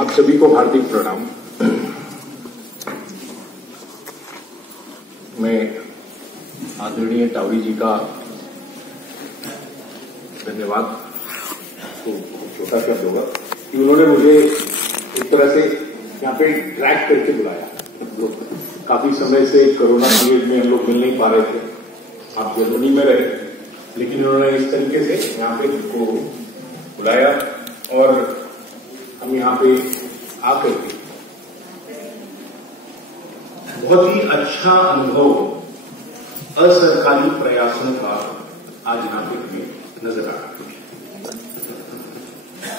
आप सभी को हार्दिक प्रणाम। मैं आदरणीय टावरी जी का धन्यवाद तो छोटा शब्द होगा कि उन्होंने मुझे एक तरह से यहाँ पे ट्रैक करके बुलाया। काफी समय से कोरोना पीरियड में हम लोग मिल नहीं पा रहे थे, आप जर्मनी में रहे, लेकिन उन्होंने इस तरीके से यहाँ पे को बुलाया और हम यहाँ पे आकर के बहुत ही अच्छा अनुभव असरकारी प्रयासों का आज यहाँ पे हमें नजर आ रहा है।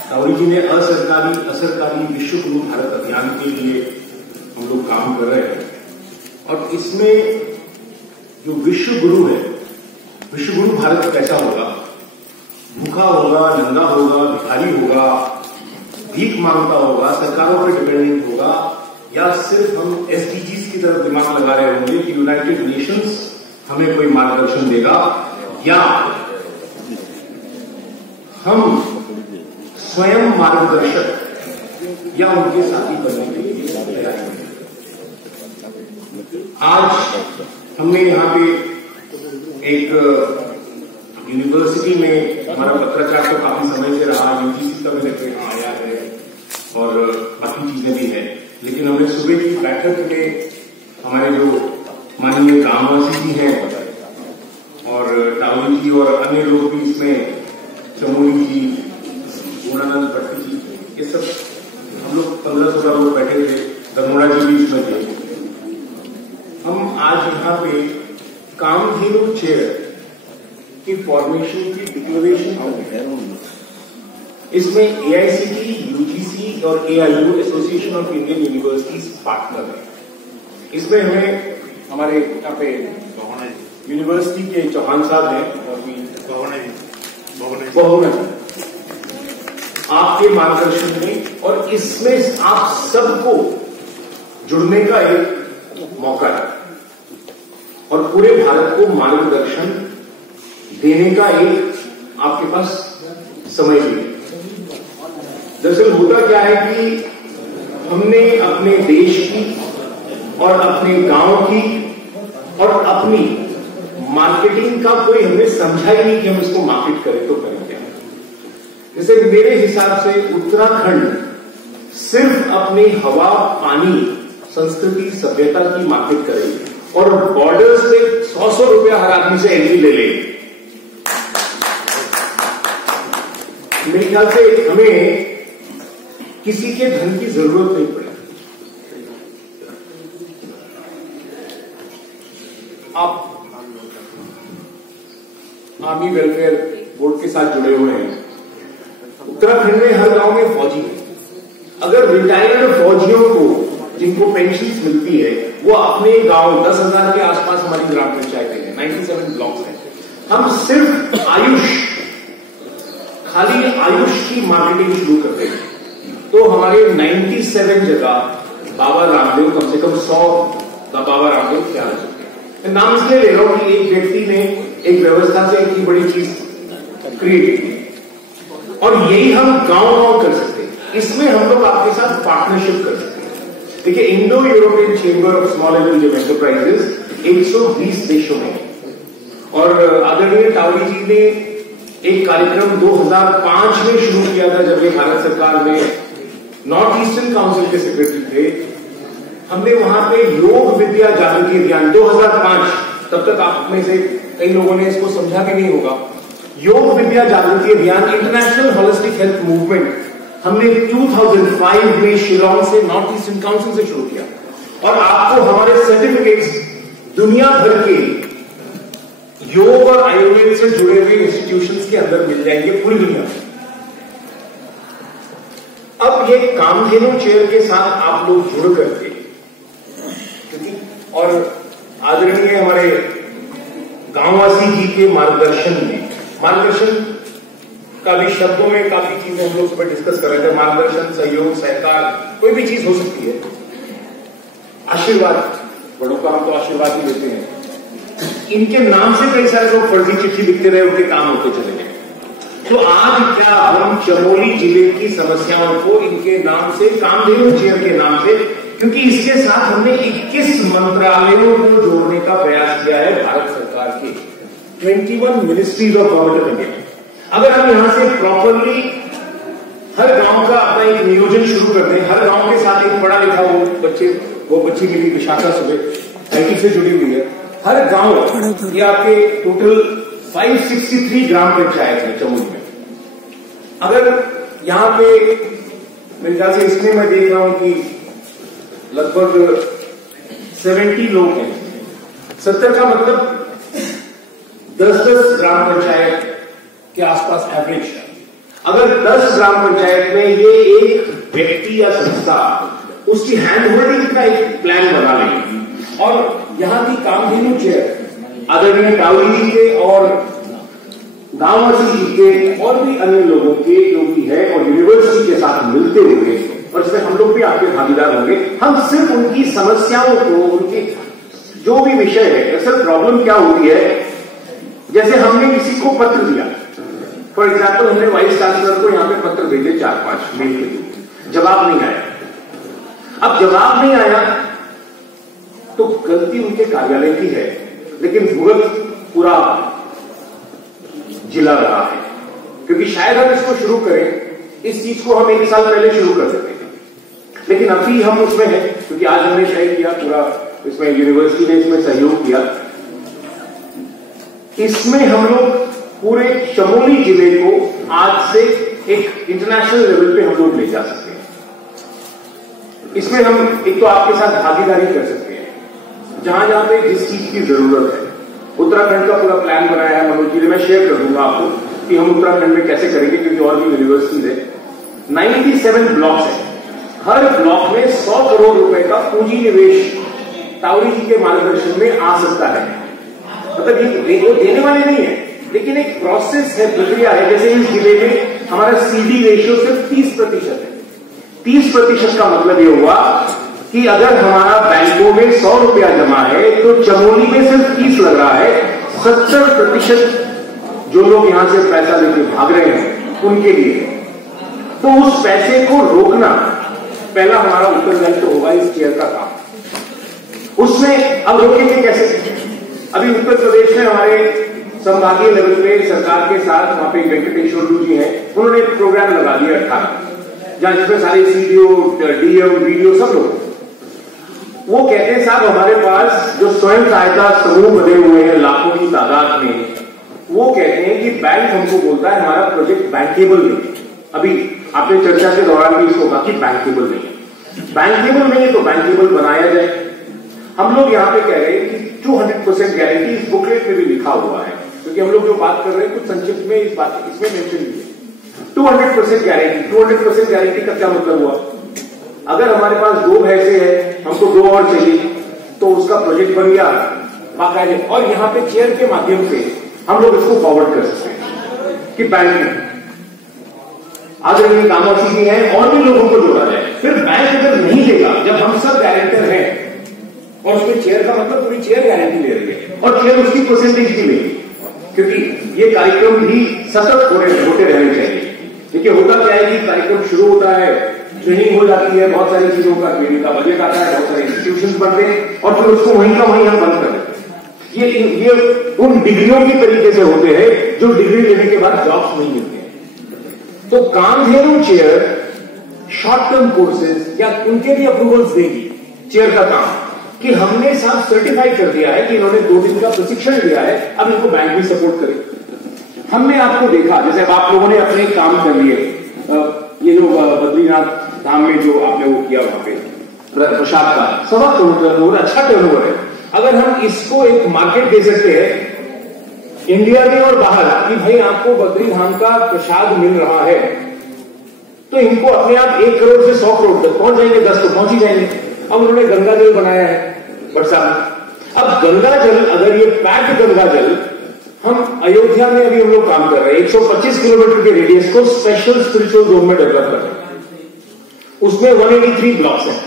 टावरी जी ने असरकारी विश्व गुरु भारत अभियान के लिए हम लोग काम कर रहे हैं और इसमें जो विश्व गुरु है, विश्व गुरु भारत कैसा होगा? भूखा होगा, नंगा होगा, भिखारी होगा, भीख मांगता होगा, सरकारों पर डिपेंडेंट होगा, या सिर्फ हम एसडीजीज की तरफ दिमाग लगा रहे होंगे कि यूनाइटेड नेशंस हमें कोई मार्गदर्शन देगा, या हम स्वयं मार्गदर्शक या उनके साथी बनने के लिए तैयार हैं। आज हमने यहाँ पे एक यूनिवर्सिटी में हमारा पत्राचार तो काफी समय से रहा, यूजीसी का भी यहाँ आया है और बाकी चीजें भी है, लेकिन हमने सुबह की बैठक में हमारे जो माननीय गांववासी जी हैं और टावरी जी और अन्य लोग भी इसमें, चमोली जी, पूर्णानंद भट्टी जी, ये सब हम लोग 15-16 लोग बैठे थे, दरमोड़ा जी भी इसमें थे। हम आज यहाँ पे कामधेनु चेयर की फॉर्मेशन की डिक्लेरेशन, इसमें एआईसीटी, यूजीसी और AIU association of Indian universities partner है। इसमें हमें हमारे यहाँ पे यूनिवर्सिटी के चौहान साहब हैं और भी बहुना आपके मार्गदर्शन में, और इसमें आप सबको जुड़ने का एक मौका है और पूरे भारत को मार्गदर्शन देने का एक आपके पास समय भी है। दरअसल होता क्या है कि हमने अपने देश की और अपने गांव की और अपनी मार्केटिंग का कोई हमें समझा ही नहीं कि हम इसको मार्केट करें तो करें क्या। जैसे मेरे हिसाब से उत्तराखंड सिर्फ अपनी हवा, पानी, संस्कृति, सभ्यता की मार्केट करे और बॉर्डर से 100 रुपया हर आदमी से एंट्री ले ले, मेरे ख्याल से हमें किसी के धन की जरूरत नहीं पड़ेगी। आप आर्मी वेलफेयर बोर्ड के साथ जुड़े हुए हैं। उत्तराखंड में हर गांव में फौजी है। अगर रिटायर्ड फौजियों को जिनको पेंशन मिलती है वो अपने गांव 10,000 के आसपास हमारी ग्राम पंचायतें हैं, 97 ब्लॉक्स हैं, हम सिर्फ खाली आयुष की मार्केटिंग शुरू करते हैं तो हमारे 97 जगह बाबा रामदेव, कम से कम 100 बाबा रामदेव क्या हो सकते हैं। नाम इसलिए ले रहा हूं कि एक व्यक्ति ने एक व्यवस्था से इतनी बड़ी चीज क्रिएट की और यही हम गांव कर सकते हैं। इसमें हम लोग आपके साथ पार्टनरशिप कर सकते हैं। देखिए, Indo European chamber of small and medium enterprises 120 देशों में, और आदरणीय टावरी जी ने एक कार्यक्रम 2005 में शुरू किया था जब ये भारत सरकार में नॉर्थ ईस्टर्न काउंसिल के सेक्रेटरी थे। हमने वहां पे योग विद्या जागृति अभियान 2005, तब तक आप में से कई लोगों ने इसको समझा भी नहीं होगा, योग विद्या जागृति अभियान, इंटरनेशनल होलिस्टिक हेल्थ मूवमेंट, हमने 2005 में शिलोंग से नॉर्थ ईस्टर्न काउंसिल से शुरू किया और आपको हमारे सर्टिफिकेट्स दुनिया भर के योग और आयुर्वेद से जुड़े हुए इंस्टीट्यूशंस के अंदर मिल जाएंगे पूरी दुनिया में। अब ये कामधेनु चेयर के साथ आप लोग जुड़ करके, और आदरणीय हमारे गांववासी जी के मार्गदर्शन का भी शब्दों में काफी चीजें हम लोग सुबह डिस्कस कर रहे थे। मार्गदर्शन, सहयोग, सहकार, कोई भी चीज हो सकती है। आशीर्वाद, बड़ों का हम तो आशीर्वाद ही देते हैं। इनके नाम से कई सारे लोग फर्जी चिट्ठी लिखते रहे, उनके काम होते चले गए। तो आज क्या हम चमोली जिले की समस्याओं को इनके नाम से, कामधेनु चेयर के नाम से, क्योंकि इसके साथ हमने 21 मंत्रालयों को जोड़ने का प्रयास किया है भारत सरकार के 21 ministries of government of India. अगर हम यहां से प्रॉपरली हर गांव का अपना एक नियोजन शुरू कर दें, हर गांव के साथ एक पढ़ा लिखा वो बच्ची मिली विशाखा सुबह आईटी से जुड़ी हुई है, हर गांव, ये आपके टोटल 563 ग्राम पंचायत है चमोली में। अगर यहां पे मेरे ख्याल से इसमें मैं देख रहा हूं कि लगभग 70 लोग हैं, 70 का मतलब 10-10 ग्राम पंचायत के आसपास एवरेज है। अगर 10 ग्राम पंचायत में ये एक व्यक्ति या संस्था उसकी हैंड होल्डिंग का एक प्लान बना लेगी और यहां की कामधेनु चेयर आदरणीय टावरी जी के और गांववासी जी के और भी अन्य लोगों के जो भी है और यूनिवर्सिटी के साथ मिलते हुए, और इसमें हम लोग भी आपके भागीदार होंगे, हम सिर्फ उनकी समस्याओं को, उनके जो भी विषय है, असल प्रॉब्लम क्या होती है, जैसे हमने किसी को पत्र दिया, फॉर एग्जाम्पल हमने वाइस चांसलर को यहां पे पत्र भेजे 4-5 मेल के लिए, जवाब नहीं आया। अब जवाब नहीं आया तो गलती उनके कार्यालय की है, लेकिन भुगत पूरा जिला रहा है, क्योंकि शायद हम इसको शुरू करें, इस चीज को हम 1 साल पहले शुरू कर सकते थे, लेकिन अभी हम उसमें हैं, क्योंकि आज हमने शायद किया पूरा, इसमें यूनिवर्सिटी ने इसमें सहयोग किया। इसमें हम लोग पूरे चमोली जिले को आज से एक इंटरनेशनल लेवल पे हम लोग ले जा सकते हैं। इसमें हम एक तो आपके साथ भागीदारी कर सकते हैं, जहां जहां पे जिस चीज की जरूरत है। उत्तराखंड का पूरा प्लान बनाया है मनोज जी ने, मैं शेयर कर दूंगा आपको कि हम उत्तराखंड में कैसे करेंगे, क्योंकि और भी यूनिवर्सिटीज है। 97 ब्लॉक्स है, हर ब्लॉक में 100 करोड़ रुपए का पूंजी निवेश टावरी जी के मार्गदर्शन में आ सकता है। मतलब ये वो देने वाले नहीं है, लेकिन एक प्रोसेस है, प्रक्रिया है। जैसे इस जिले में हमारा सीडी रेशियो सिर्फ 30% है। 30% का मतलब ये हुआ कि अगर हमारा बैंकों में 100 रुपया जमा है तो चमोली में सिर्फ 30 लग रहा है। 70% जो लोग यहां से पैसा लेके भाग रहे हैं उनके लिए, तो उस पैसे को रोकना पहला हमारा उत्तरदायित्व होगा इस चेयर का काम। उसमें अब रोकेंगे कैसे? अभी उत्तर प्रदेश में हमारे संभागीय लेवल पे सरकार के साथ वहां पे वेंकटेश्वर जी हैं, उन्होंने एक प्रोग्राम लगा दिया 18, जहां जिसमें सारे सीडीओ, डीएम, बीडीओ सब लोग, वो कहते हैं साहब हमारे पास जो स्वयं सहायता समूह बने हुए हैं लाखों की तादाद में, वो कहते हैं कि बैंक हमको बोलता है हमारा प्रोजेक्ट बैंकेबल नहीं है। अभी आपने चर्चा के दौरान भी इसको कहा कि बैंकेबल नहीं है, बैंकेबल नहीं है तो बैंकेबल बनाया जाए। हम लोग यहाँ पे कह रहे हैं कि 200% गारंटी इस बुकलेट में भी लिखा हुआ है, क्योंकि हम लोग जो बात कर रहे हैं कुछ संक्षिप्त में इस बात इसमें मेंशन भी है 200% गारंटी। 200% गारंटी का क्या मतलब हुआ? अगर हमारे पास 2 भैंसे हैं, हमको 2 और चाहिए, तो उसका प्रोजेक्ट बन गया बाकायदे, और यहाँ पे चेयर के माध्यम से हम लोग इसको फॉरवर्ड कर सकते हैं कि बैंक आदरणीय कामवासी भी हैं और भी लोगों को जोड़ा जाए। फिर बैंक अगर नहीं देगा, जब हम सब गारंटर हैं और उसमें चेयर का मतलब पूरी चेयर गारंटी ले रही है और चेयर उसकी परसेंटेज की लेगी, क्योंकि ये कार्यक्रम भी सतत होते रहने चाहिए। देखिए होता क्या है कि कार्यक्रम शुरू होता है, ट्रेनिंग हो जाती है, बहुत सारी चीजों का ट्रेनिंग का बजट आता है, बहुत सारे इंस्टीट्यूशन बनते हैं और फिर उसको वहीं का वहीं हम बंद कर देते हैं। ये उन डिग्रियों की तरीके से होते हैं जो डिग्री लेने के बाद जॉब्स नहीं मिलते हैं। तो Kamdhenu chair short term courses या उनके भी अप्रूवल्स देगी चेयर का काम, कि हमने साहब सर्टिफाई कर दिया है कि इन्होंने 2 दिन का प्रशिक्षण लिया है, अब इनको बैंक भी सपोर्ट करे। हमने आपको देखा, जैसे आप लोगों ने अपने काम कर लिए, ये जो बद्रीनाथ धाम में जो आपने वो किया वहां पे प्रसाद का 1.25 करोड़ टर्नओवर, अच्छा टर्नओवर है। अगर हम इसको एक मार्केट दे सकते हैं इंडिया में और बाहर कि भाई आपको बद्री धाम का प्रसाद मिल रहा है, तो इनको अपने आप 1 करोड़ से 100 करोड़ तक पहुंच जाएंगे, 10 तो पहुंच ही जाएंगे। अब उन्होंने गंगा जल बनाया है बरसात में। अब गंगा जल, अगर ये पैक्ड गंगा जल, हम अयोध्या में अभी हम लोग काम कर रहे हैं 125 किलोमीटर के रेडियस को स्पेशल स्पिरिचुअल जोन में डेवलप कर रहे हैं। उसमें 183 ब्लॉक्स हैं,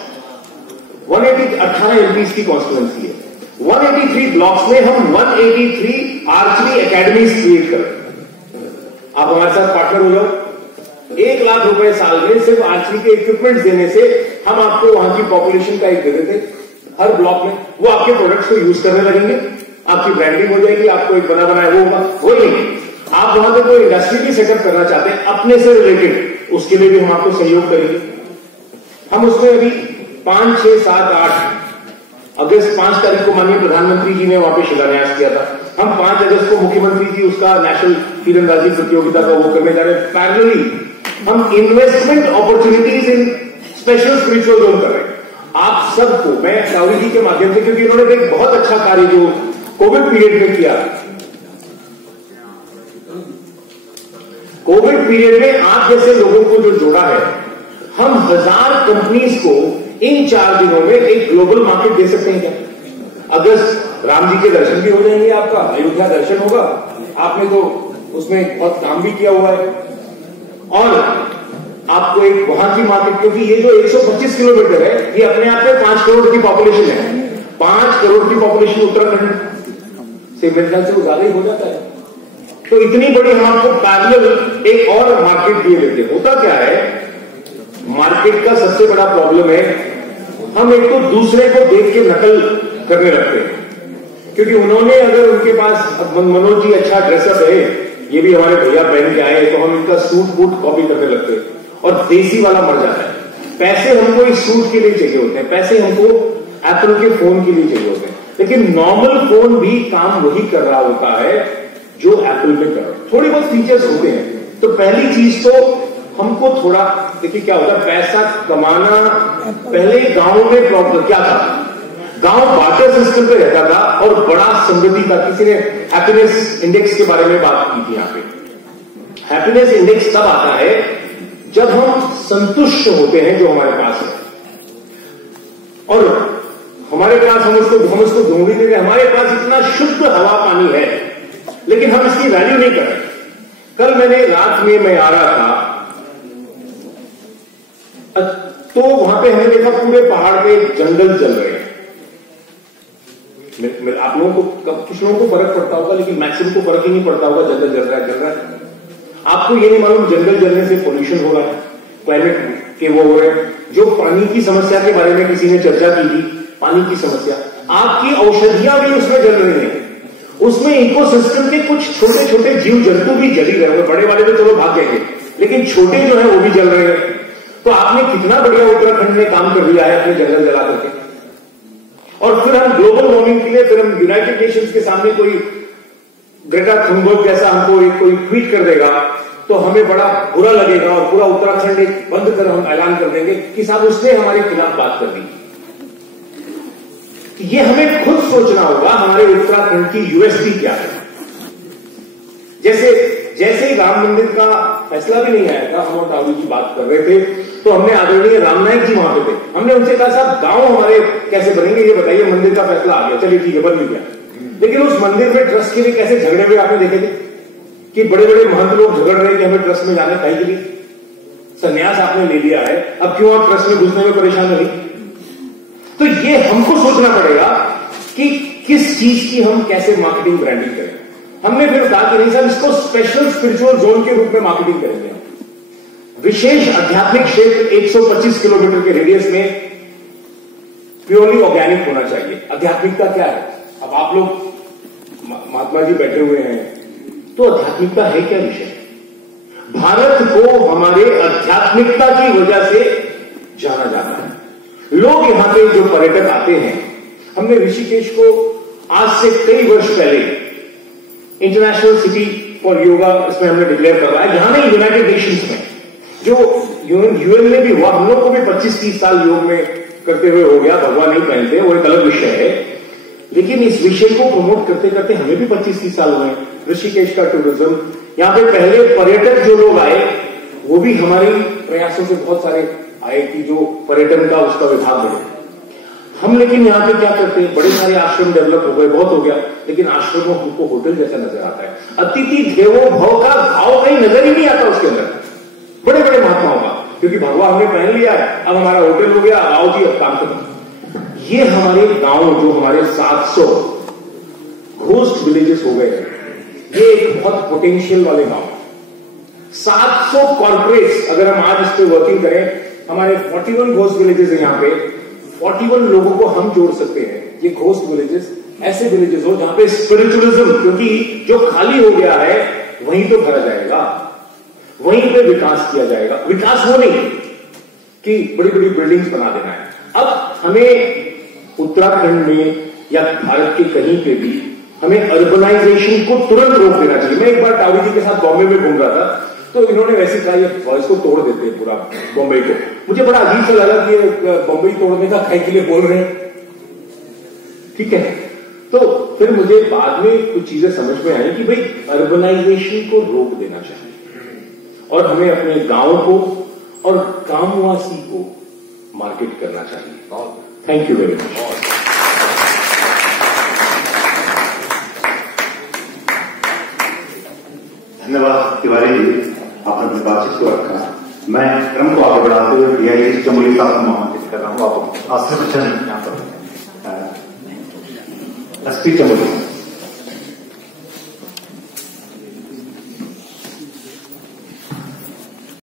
18 एमपीज की कॉन्स्टिट्यूएंसी है। 183 ब्लॉक्स में हम 183 आर्चरी एकेडमीज क्रिएट कर रहे हैं। आप हमारे साथ पार्टनर हो जाओ, 1 लाख रुपए साल में सिर्फ आर्चरी के इक्विपमेंट्स देने से हम आपको वहां की पॉपुलेशन का एक दे देते हर ब्लॉक में, वो आपके प्रोडक्ट्स को यूज करने लगेंगे, आपकी ब्रांडिंग हो जाएगी, आपको एक बना बनाया वो होगा। वो नहीं, आप वहां पे कोई इंडस्ट्री भी सेटअप करना चाहते हैं अपने से रिलेटेड, उसके लिए भी हम आपको सहयोग करेंगे। हम उसमें अभी 5, 6, 7, 8 अगस्त 5 तारीख को माननीय प्रधानमंत्री जी ने वहां पे शिलान्यास किया था। हम 5 अगस्त को मुख्यमंत्री जी उसका नेशनल तीरंदाजी प्रतियोगिता का वो करने जा रहे हैं। पैरेलली हम investment opportunities in special spiritual zone कर रहे हैं। आप सबको मैं राहुल जी के माध्यम से, क्योंकि इन्होंने एक बहुत अच्छा कार्य जो कोविड पीरियड में किया, कोविड पीरियड में आप जैसे लोगों को जो जोड़ा है, हम 1000 कंपनीज को इन 4 दिनों में एक ग्लोबल मार्केट दे सकते हैं क्या? अगस्त राम जी के दर्शन भी हो जाएंगे, आपका अयोध्या दर्शन होगा, आपने तो उसमें बहुत काम भी किया हुआ है, और आपको एक वहां की मार्केट, क्योंकि ये जो 125 किलोमीटर है ये अपने आप में 5 करोड़ की पॉपुलेशन है। 5 करोड़ की पॉपुलेशन उत्तराखंड से मेरे ख्याल से वो ज्यादा ही हो जाता है। तो इतनी बड़ी हम आपको पैरेलल एक और मार्केट दिए देते हैं। होता क्या है, मार्केट का सबसे बड़ा प्रॉब्लम है हम एक तो दूसरे को देख के नकल करने लगते हैं, क्योंकि उन्होंने अगर उनके पास मनोज जी अच्छा ड्रेसअप है, ये भी हमारे भैया पहन के आए, तो हम इनका सूट बूट कॉपी करने लगते हैं और देसी वाला मर जाता है। पैसे हमको इस सूट के लिए चाहिए होते हैं, पैसे हमको एप्पल के फोन के लिए चाहिए होते हैं, लेकिन नॉर्मल फोन भी काम वही कर रहा होता है जो एप्पल में कर रहा है। थोड़ी बहुत फीचर्स होते हैं। तो पहली चीज तो हमको थोड़ा, देखिए क्या होता है, पैसा कमाना पहले गांव में प्रॉब्लम क्या था, गांव बार्टर सिस्टम पे रहता था और बड़ा समृद्धि था। किसी ने हैप्पीनेस इंडेक्स के बारे में बात की थी यहाँ पे। हैप्पीनेस इंडेक्स तब आता है जब हम संतुष्ट होते हैं जो हमारे पास है, और हमारे पास हम उसको ढूंढ देते हैं। हमारे पास इतना शुद्ध हवा पानी है, लेकिन हम इसकी वैल्यू नहीं कर रहे। कल मैंने रात में मैं आ रहा था, तो वहां पे हमने देखा पूरे पहाड़ पे जंगल जल रहे हैं। आप लोगों को, कुछ लोगों को फर्क पड़ता होगा, लेकिन मैक्सिमम को फर्क ही नहीं पड़ता होगा। जंगल जल रहा है। आपको ये नहीं मालूम जंगल जलने से पोल्यूशन हो रहा है, क्लाइमेट के वो हो रहे हैं। जो पानी की समस्या के बारे में किसी ने चर्चा की थी, पानी की समस्या, आपकी औषधियां भी उसमें जल रही हैं। उसमें इकोसिस्टम के कुछ छोटे छोटे जीव जंतु भी जल ही रहे हैं। बड़े वाले तो चलो भाग जाएंगे, लेकिन छोटे जो है वो भी जल रहे हैं। तो आपने कितना बढ़िया उत्तराखंड में काम कर लिया है अपने जंगल जला करके। और फिर हम ग्लोबल वार्मिंग के लिए, फिर हम यूनाइटेड नेशंस के सामने कोई ग्रेटा थुनबर्ग जैसा हमको कोई ट्वीट कर देगा तो हमें बड़ा बुरा लगेगा, और पूरा उत्तराखंड एक बंद कर हम ऐलान कर देंगे कि साहब उसने हमारे खिलाफ बात कर दी। ये हमें खुद सोचना होगा हमारे उत्तराखंड की यूएसपी क्या है। जैसे ही राम मंदिर का फैसला भी नहीं आया था, हम और राहुल जी बात कर रहे थे, तो हमने आदरणीय रामनायक जी वहां पे थे। हमने उनसे कहा साहब गांव हमारे कैसे बनेंगे ये बताइए। मंदिर का फैसला आ गया, चलिए ठीक है, बन भी गया, लेकिन उस मंदिर में ट्रस्ट के लिए कैसे झगड़े हुए आपने देखे थे कि बड़े बड़े महंत लोग झगड़ रहे हैं कि हमें ट्रस्ट में जाने चाहिए के लिए। संन्यास आपने ले लिया है, अब क्यों आप ट्रस्ट में घुसने में परेशान नहीं। तो ये हमको सोचना पड़ेगा कि किस चीज की हम कैसे मार्केटिंग ब्रांडिंग करें। हमने फिर कहा कि नहीं साहब, इसको स्पेशल स्पिरिचुअल जोन के रूप में मार्केटिंग करेंगे। विशेष आध्यात्मिक क्षेत्र 125 किलोमीटर के रेडियस में प्योरली ऑर्गेनिक होना चाहिए। आध्यात्मिकता क्या है? अब आप लोग महात्मा जी बैठे हुए हैं, तो आध्यात्मिकता है क्या विषय? भारत को हमारे आध्यात्मिकता की वजह से जाना जाता है। लोग यहां पे जो पर्यटक आते हैं, हमने ऋषिकेश को आज से कई वर्ष पहले इंटरनेशनल सिटी फॉर योगा इसमें हमने डिक्लेयर करवाया। यहां नहीं, यूनाइटेड नेशंस में, जो यूएन में भी हुआ। हम लोग को भी 25-30 साल योग में करते हुए हो गया, भगवान नहीं पहनते, वो एक अलग विषय है। लेकिन इस विषय को प्रमोट करते करते हमें भी 25-30 साल हुए। ऋषिकेश का टूरिज्म, यहां पे पहले पर्यटक जो लोग आए वो भी हमारे प्रयासों से बहुत सारे आए कि जो पर्यटन का उसका विभाग बढ़े। हम लेकिन यहां पे क्या करते हैं, बड़े सारे आश्रम डेवलप हो गए, बहुत हो गया, लेकिन आश्रमों हमको होटल जैसा नजर आता है। अतिथि देवो भव का भाव कहीं नजर ही नहीं आता उसके अंदर, बड़े बड़े महात्माओं का, क्योंकि भगवान हमने पहन लिया है, अब हमारा होटल हो गया, आओ जी अब काम करो। ये हमारे गांव जो हमारे 700 घोस्ट विलेजेस हो गए हैं, ये एक बहुत पोटेंशियल वाले गांव। 700 कॉर्पोरेट्स, अगर हम आज इस पे वर्किंग करें, हमारे 41 घोस्ट विलेजेस है यहाँ पे, 41 लोगों को हम जोड़ सकते हैं। ये घोस्ट विलेजेस ऐसे विलेजेस हो जहां पे स्पिरिचुअलिज्म, क्योंकि जो खाली हो गया है वहीं तो भरा जाएगा, वहीं पे विकास किया जाएगा। विकास वो नहीं कि बड़ी बड़ी बिल्डिंग्स बना देना है। अब हमें उत्तराखंड में या भारत के कहीं पे भी हमें अर्बनाइजेशन को तुरंत रोक देना चाहिए। मैं एक बार टावी जी के साथ बॉम्बे में घूम रहा था, तो इन्होंने वैसे कहा ये वॉइस को तोड़ देते हैं पूरा बॉम्बे को। मुझे बड़ा अजीब सा लगा कि ये बॉम्बे तोड़ने का खाई के लिए बोल रहे हैं, ठीक है। तो फिर मुझे बाद में कुछ चीजें समझ में आई कि भाई अर्बनाइजेशन को रोक देना चाहिए और हमें अपने गांव को और गांववासी को मार्केट करना चाहिए। Thank you very much. धन्यवाद तिवारी जी, आपने बातचीत को रखा। मैं क्रम को आगे बढ़ाते हुए डीआईजी चमोली साहब को आमंत्रित कर रहा हूँ। आप आश्रय बच्चन यहाँ पर एसपी चमोली।